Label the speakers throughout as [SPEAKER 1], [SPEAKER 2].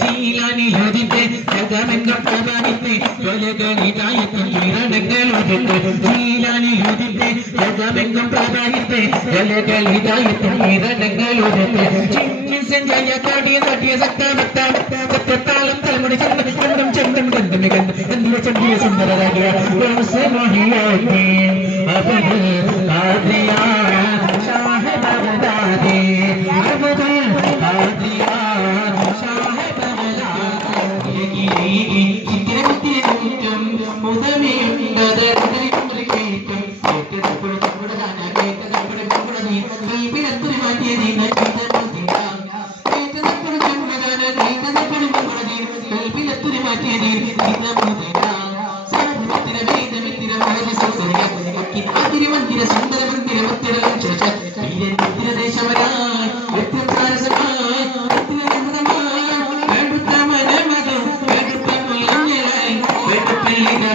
[SPEAKER 1] ജീലാനി ഹദിത്തെ ജഗമെങ്ങും പ്രവാഹിത്തെ ജ്വലകളിതായത്തും കിരണങ്ങളൊതുത്തെ ജീലാനി ഹദിത്തെ ജഗമെങ്ങും പ്രവാഹിത്തെ ജ്വലകളിതായത്തും കിരണങ്ങളൊതുത്തെ ചിന്നി സഞ്ജയ കാടിയ നാട്ടിയ സത്താമത്ത സത്യത്താളം തലമുടി ചന്ദം ചന്ദം ചന്ദം ഗന്ധം ഗന്ധം എന്തിയ ചന്ദിയ സുന്ദരരാകിയ മോഹിയാക്കി അബുൽ സുന്ദര ബഗ്ദാദി അബുൽ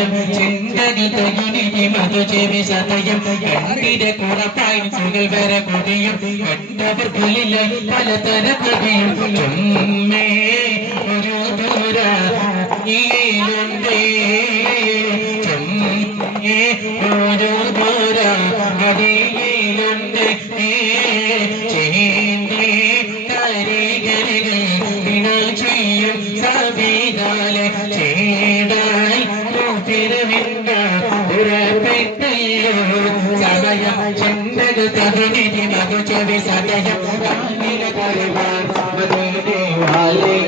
[SPEAKER 1] സമയം ചിന്തനി തകിനി മധു ചെവി സതയം. കണ്ടിടെ കുറപ്പായി സുകൾ വരെ കൊടിയും കണ്ടവർക്കുള്ളിൽ പലതര കവിയും ചുമ്മേ ഒരു ദൂര ഈലുണ്ടേ ചുമ്മേ ഒരു ദൂര അതിയിലുണ്ട് ചേന്തി തരികളിൽ ചെയ്യും സബീതാലെ विसर्जन दरबार मदीने वाले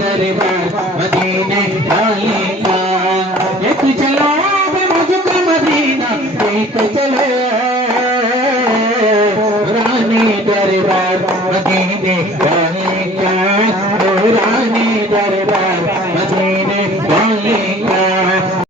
[SPEAKER 1] दरबार मदीने वाले चलो मुझको मदीना चलो